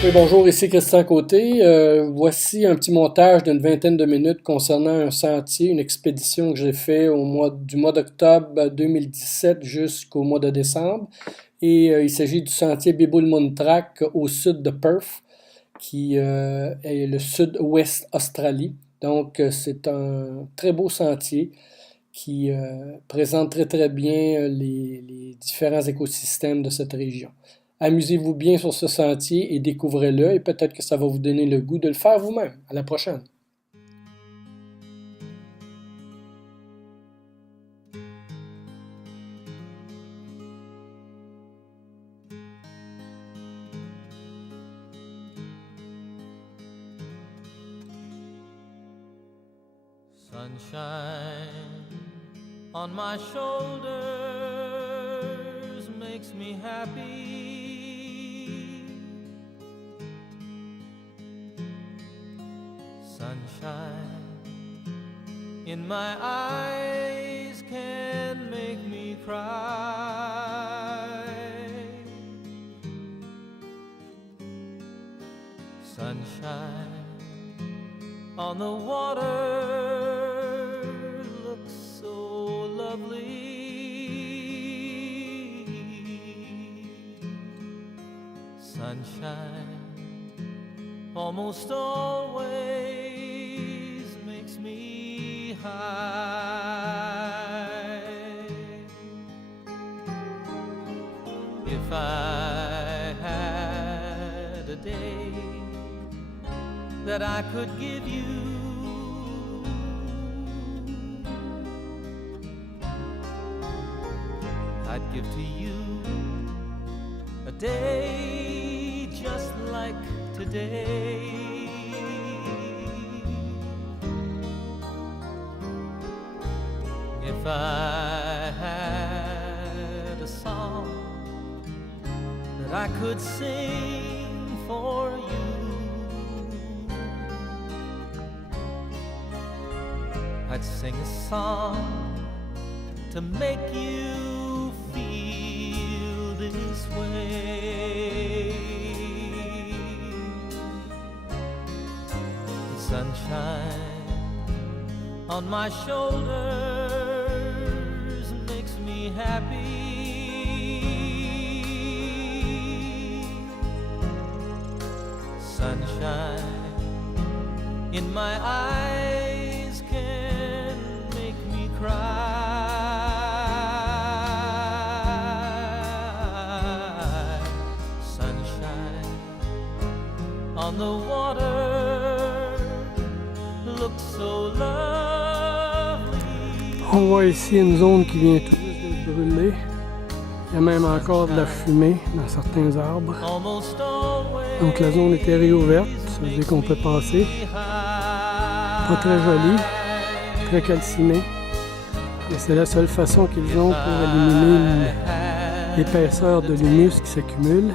Oui, bonjour, ici Christian Côté. Voici un petit montage d'une vingtaine de minutes concernant un sentier, une expédition que j'ai fait du mois d'octobre 2017 jusqu'au mois de décembre. Et il s'agit du sentier Biboul Muntrak au sud de Perth, qui est le sud-ouest Australie. Donc, c'est un très beau sentier qui présente très très bien les différents écosystèmes de cette région. Amusez-vous bien sur ce sentier et découvrez-le et peut-être que ça va vous donner le goût de le faire vous-même. À la prochaine! Sunshine on my shoulders makes me happy. Sunshine in my eyes can make me cry. Sunshine on the water almost always makes me high. If I had a day that I could give you, I'd give to you a day just like today. If I had a song that I could sing for you, I'd sing a song to make you feel this way. Sunshine on my shoulders makes me happy. Sunshine in my eyes can make me cry. Sunshine on the water looks so lovely. On voit ici une zone qui vient tout juste d'être brûlée. Il y a même encore de la fumée dans certains arbres. Donc la zone était réouverte, ça veut dire qu'on peut passer. Pas très joli, très calciné. Mais c'est la seule façon qu'ils ont pour éliminer l'épaisseur de l'humus qui s'accumule.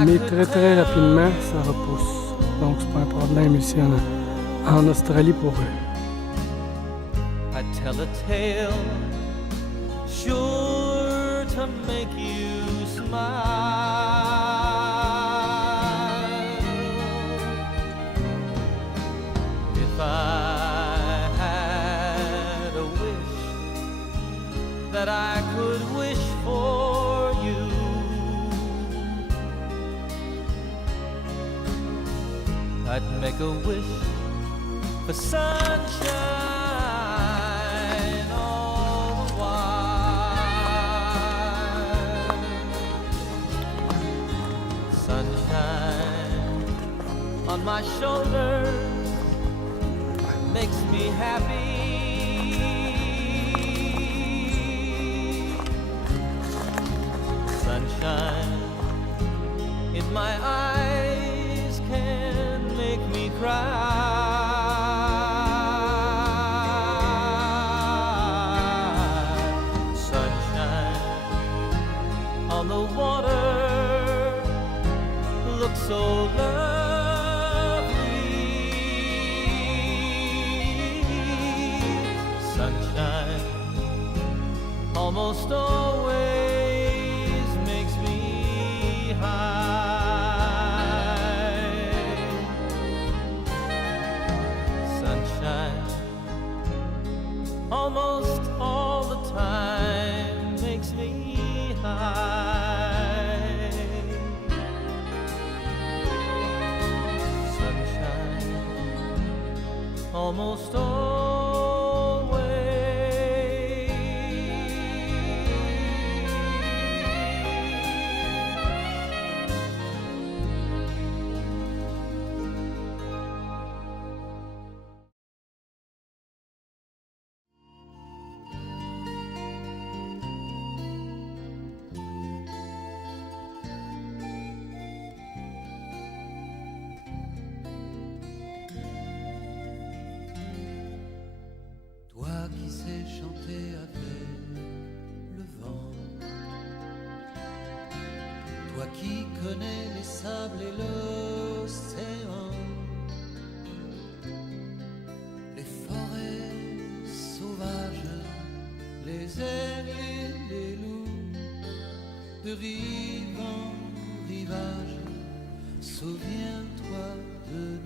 Mais très très rapidement, ça repousse. Donc c'est pas un problème ici en Australie pour eux. I tell a tale sure to make you smile. If I had a wish that I could wish for you, I'd make a wish for sunshine all the while. Sunshine on my shoulder makes me happy. Sunshine in my eyes can make me cry. So lovely, sunshine almost always makes me high. almost always. Toi qui sais chanter avec le vent, toi qui connais les sables et l'océan, les forêts sauvages, les aigles et les loups, de rive en rivage, souviens-toi de nous.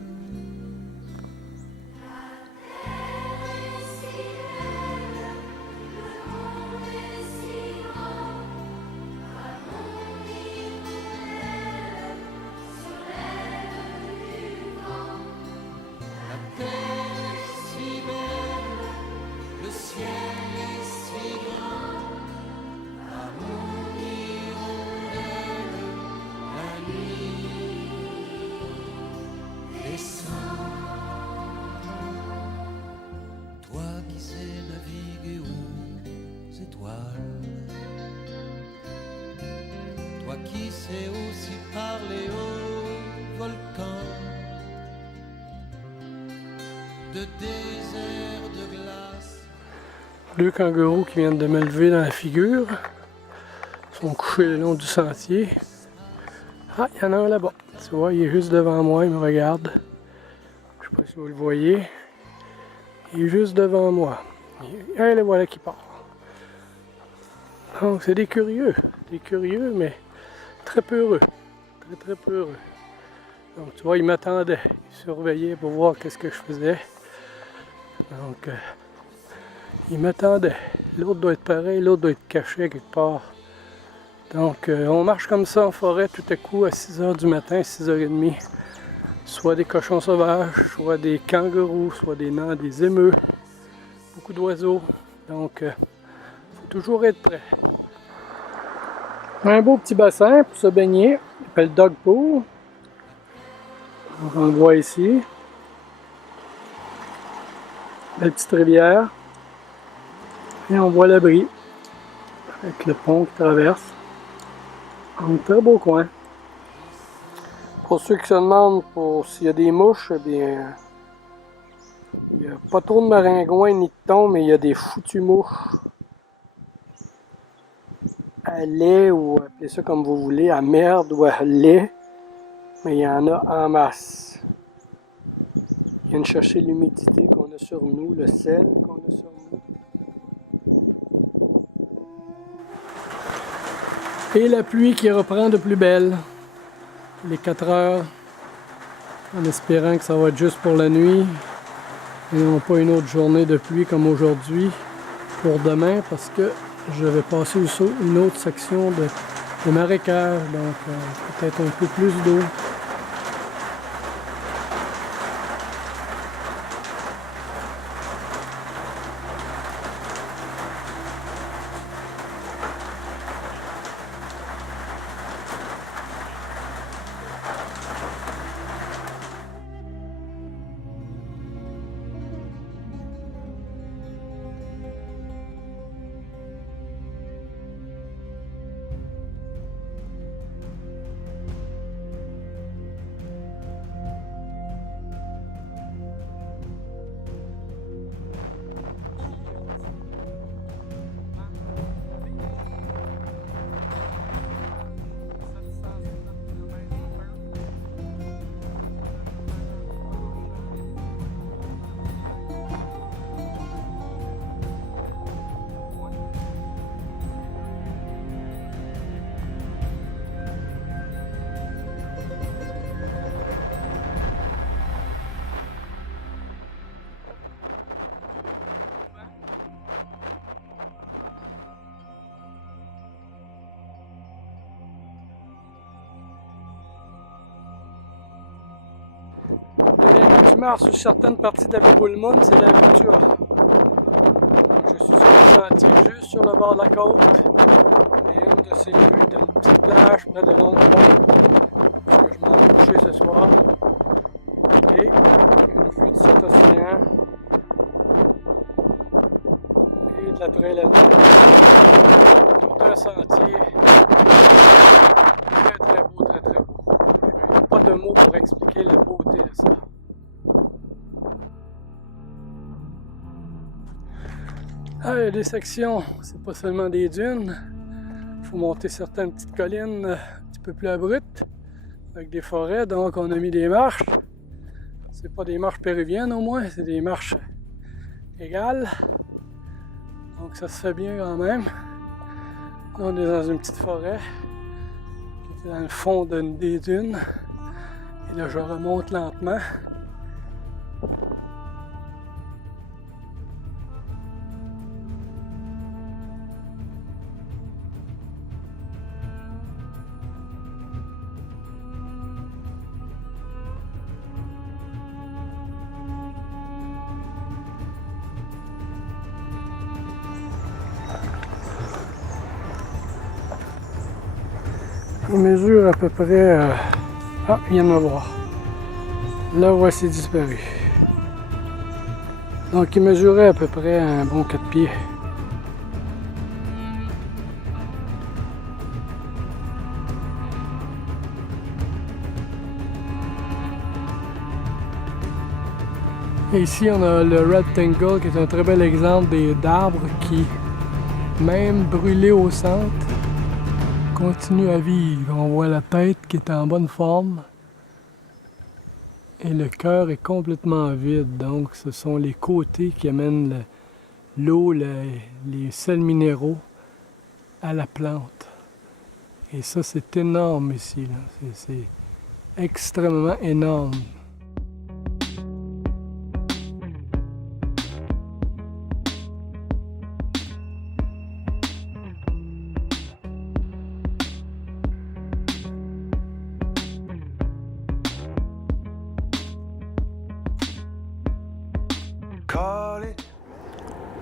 Toi qui sais naviguer aux étoiles, toi qui sais aussi parler aux volcans, de déserts de glace. Deux kangourous qui viennent de me lever dans la figure. Ils sont couchés le long du sentier. Ah, il y en a un là-bas. Tu vois, il est juste devant moi, il me regarde. Je sais pas si vous le voyez. Il est juste devant moi. Et le voilà qui part. Donc c'est des curieux, mais très peureux. Très peureux. Donc tu vois, il m'attendait. Il surveillait pour voir qu'est-ce que je faisais. Donc il m'attendait. L'autre doit être pareil, l'autre doit être caché quelque part. Donc on marche comme ça en forêt tout à coup à 6h du matin, 6h30. Soit des cochons sauvages, soit des kangourous, soit des émeus, beaucoup d'oiseaux. Donc faut toujours être prêt. Un beau petit bassin pour se baigner, il s'appelle Dog Pool. Donc, on le voit ici. Belle petite rivière. Et on voit l'abri avec le pont qui traverse. Un très beau coin. Pour ceux qui se demandent s'il y a des mouches, eh bien, il n'y a pas trop de maringouins ni de thon, mais il y a des foutues mouches à lait, ou appelez ça comme vous voulez, à merde ou à lait. Mais il y en a en masse. Ils viennent chercher l'humidité qu'on a sur nous, le sel qu'on a sur nous. Et la pluie qui reprend de plus belle. Les 4 heures, en espérant que ça va être juste pour la nuit et non pas une autre journée de pluie comme aujourd'hui pour demain, parce que je vais passer une autre section de marécage, donc peut-être un peu plus d'eau. marche sur certaines parties de la Pullman, c'est la nature. Je suis sur le sentier juste sur le bord de la côte. Et une de ces petites plages près de Londres. Je m'en vais coucher ce soir. Et une fois de cet océan. Et de la traîne là-dedans. Tout un sentier. Très très beau, très très beau. Il n'y a pas de mots pour expliquer la beauté de ça. Ah, il y a des sections, c'est pas seulement des dunes. Il faut monter certaines petites collines un petit peu plus abruptes, avec des forêts, donc on a mis des marches. C'est pas des marches péruviennes au moins, c'est des marches égales. Donc ça se fait bien quand même. Là, on est dans une petite forêt qui est dans le fond des dunes. Et là je remonte lentement. Il mesure à peu près... Ah, il vient de me voir. Là, voici disparu. Donc, il mesurait à peu près un bon 4 pieds. Et ici, on a le Red Tangle, qui est un très bel exemple d'arbres qui, même brûlés au centre, continue à vivre. On voit la tête qui est en bonne forme et le cœur est complètement vide. Donc ce sont les côtés qui amènent l'eau, les sels minéraux à la plante. Et ça c'est énorme ici. C'est extrêmement énorme.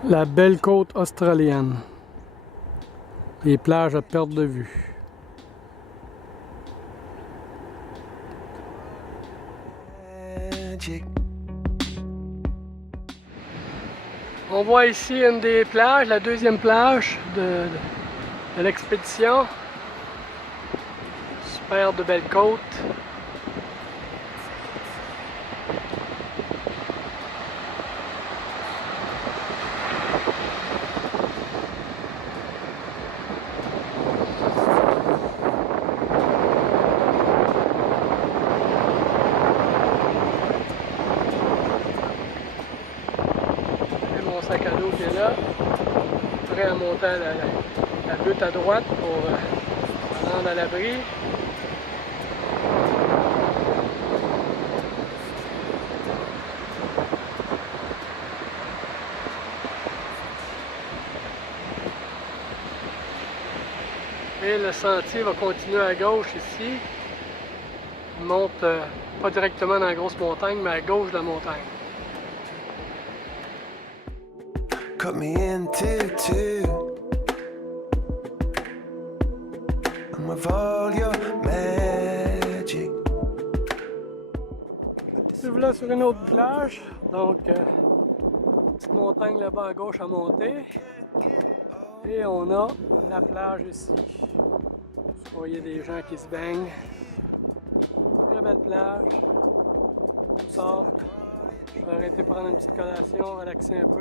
La belle côte australienne. Les plages à perte de vue. On voit ici une des plages, la deuxième plage de l'expédition. Super de belles côtes. Prêt à monter la butte à droite pour rendre à l'abri. Et le sentier va continuer à gauche ici. Il monte pas directement dans la grosse montagne, mais à gauche de la montagne. Cut me into two, and with all your magic. Nous voilà sur une autre plage, donc petite montagne là-bas à gauche à monter, et on a la plage ici. Vous voyez des gens qui se baignent. Très belle plage. On sort. Je vais arrêter de prendre une petite collation, relaxer un peu.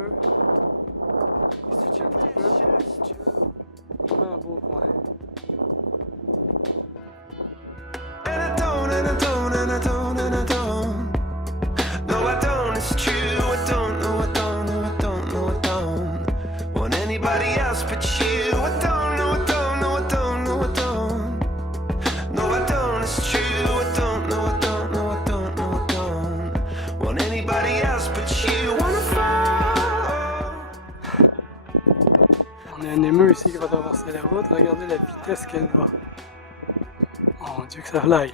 Un beau coin. On a un émeu ici qui va traverser la route. Regardez la vitesse qu'elle va. Oh mon Dieu que ça fly.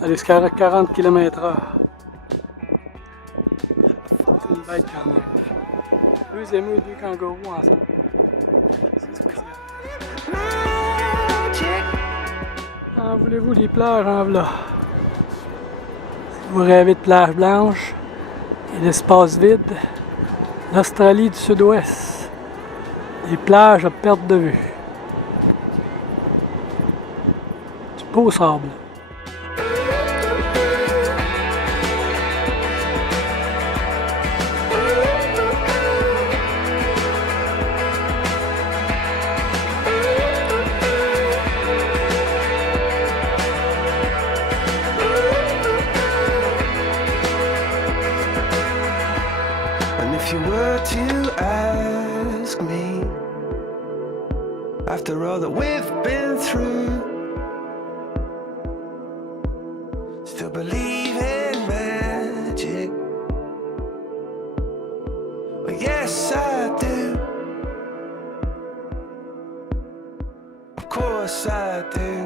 Elle est jusqu'à 40 km/h. bête quand même. Deux émus et deux kangourous ensemble. C'est spécial. En voulez-vous des plages en v'là? Si vous rêvez de plages blanches et d'espaces vides, l'Australie du Sud-Ouest, des plages à perte de vue. Du beau sable. If you were to ask me, after all that we've been through, still believe in magic? Well, yes, I do. Of course I do.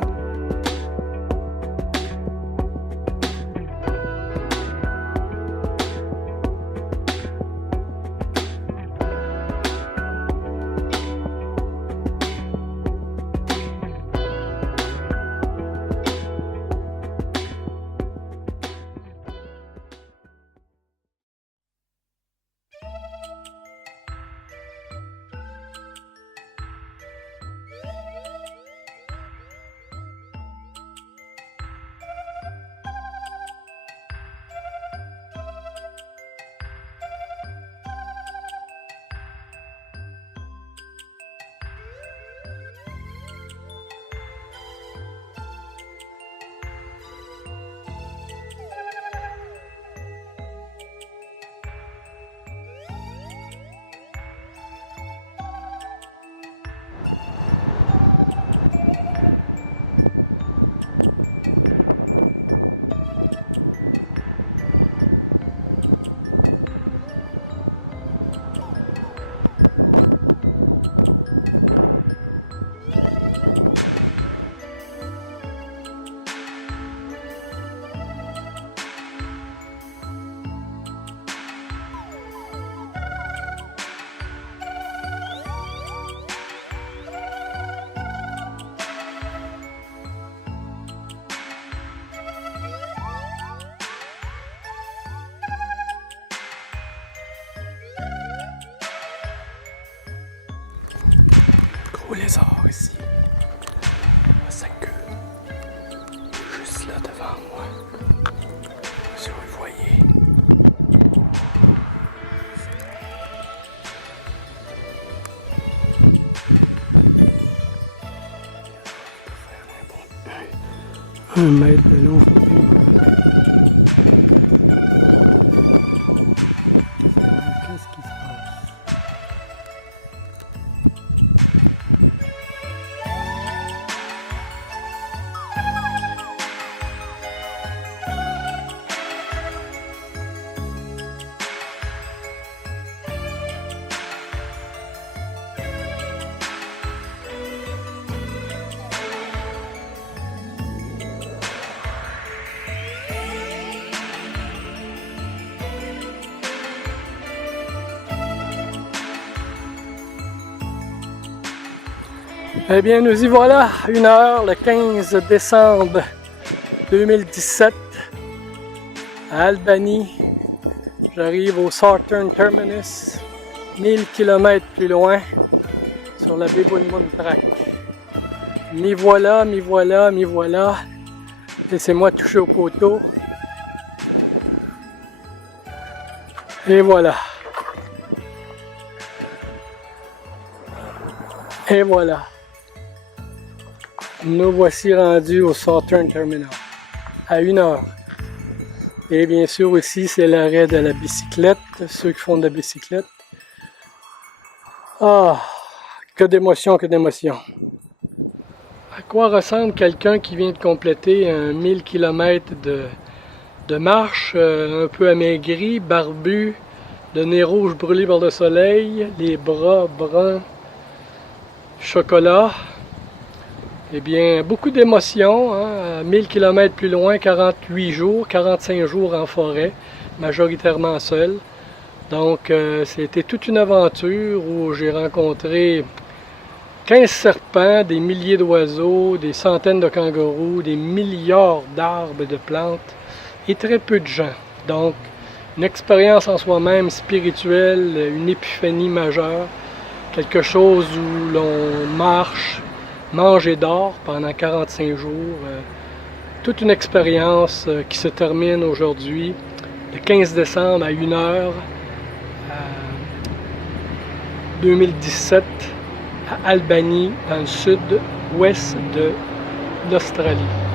Gros lézard ici. À 5 queues. Juste là devant moi. Si vous le voyez. Un mètre de long. Qu'est-ce qui se passe? Eh bien, nous y voilà, 1h, le 15 décembre 2017, à Albany. J'arrive au Southern Terminus, 1000 km plus loin, sur la baie Woodmont Track. M'y voilà, m'y voilà, m'y voilà. Laissez-moi toucher au poteau. Et voilà. Et voilà. Nous voici rendus au Southern Terminal, à 1h. Et bien sûr aussi, c'est l'arrêt de la bicyclette, ceux qui font de la bicyclette. Ah, que d'émotion, que d'émotion. À quoi ressemble quelqu'un qui vient de compléter 1000 km de marche, un peu amaigri, barbu, de nez rouge brûlé par le soleil, les bras bruns, chocolat. Eh bien, beaucoup d'émotions, hein? 1000 km plus loin, 48 jours, 45 jours en forêt, majoritairement seul. Donc, c'était toute une aventure où j'ai rencontré 15 serpents, des milliers d'oiseaux, des centaines de kangourous, des milliards d'arbres et de plantes et très peu de gens. Donc, une expérience en soi-même spirituelle, une épiphanie majeure, quelque chose où l'on marche, mange et dort pendant 45 jours. Toute une expérience qui se termine aujourd'hui, le 15 décembre à 1h 2017 à Albany, dans le sud-ouest de l'Australie.